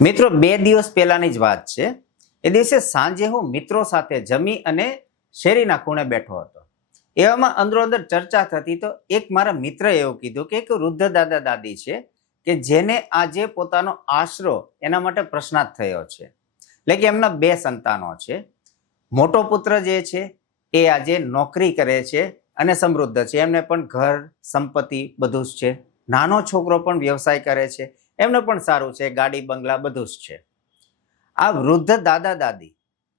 મિત્રો 2 દિવસ પહેલાની જ વાત છે। એ દિવસે સાંજે હું મિત્રો સાથે જમી અને શેરીના ખૂણે બેઠો હતો। એવામાં અંદરો અંદર ચર્ચા થતી તો એક મારા મિત્રએ એવું કીધું કે એક વૃદ્ધ દાદા દાદી છે કે જેને આજે પોતાનો આશરો એના માટે પ્રશ્નાર્થ થયો છે। એટલે કે એમના 2 સંતાનો છે। મોટો પુત્ર જે છે એ આજે નોકરી કરે છે અને સમૃદ્ધ છે, એમને પણ ઘર સંપત્તિ બધું જ છે। નાનો છોકરો પણ વ્યવસાય કરે છે, એમને પણ સારું છે, ગાડી બંગલા બધું જ છે। આ વૃદ્ધ દાદા દાદી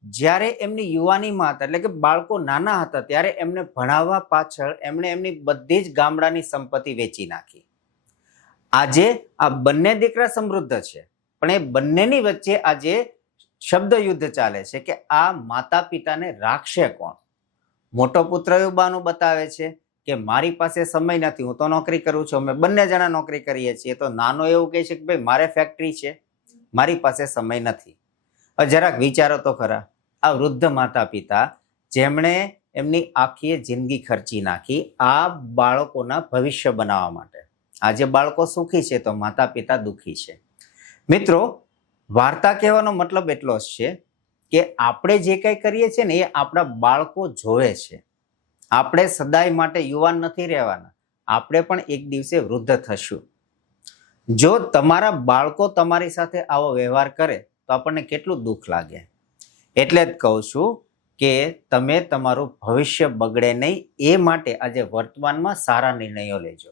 જ્યારે એમની યુવાનીમાં હતા, એટલે કે બાળકો નાના હતા ત્યારે એમને ભણાવવા પાછળ એમણે એમની બધી જ ગામડાની સંપત્તિ વેચી નાખી। આજે આ બંને દીકરા સમૃદ્ધ છે, પણ એ બંનેની વચ્ચે આજે શબ્દ યુદ્ધ ચાલે છે કે આ માતા પિતાને રાખશે કોણ। મોટો પુત્ર એવું બહાનું બતાવે છે કે મારી પાસે સમય નથી, હું તો નોકરી કરું છું, અમે બંને જણા નોકરી કરીએ છીએ। તો નાનો એવું કહે છે કે ભાઈ મારે ફેક્ટરી છે, મારી પાસે સમય નથી। જરાક વિચારો તો ખરા, આ વૃદ્ધ માતા પિતા જેમણે એમની આખી જિંદગી ખર્ચી નાખી આ બાળકોના ભવિષ્ય બનાવવા માટે, આજે બાળકો સુખી છે તો માતા પિતા દુઃખી છે। મિત્રો, વાર્તા કહેવાનો મતલબ એટલો જ છે કે આપણે જે કંઈ કરીએ છીએ ને એ આપણા બાળકો જોવે છે। આપણે સદાય માટે યુવાન નથી રહેવાના, આપણે પણ એક દિવસે વૃદ્ધ થશું। જો તમારા બાળકો તમારી સાથે આવો વ્યવહાર કરે તો આપણને કેટલું દુઃખ લાગે। એટલે જ કહું છું કે તમે તમારું ભવિષ્ય બગડે નહીં એ માટે આજે વર્તમાનમાં સારા નિર્ણયો લેજો।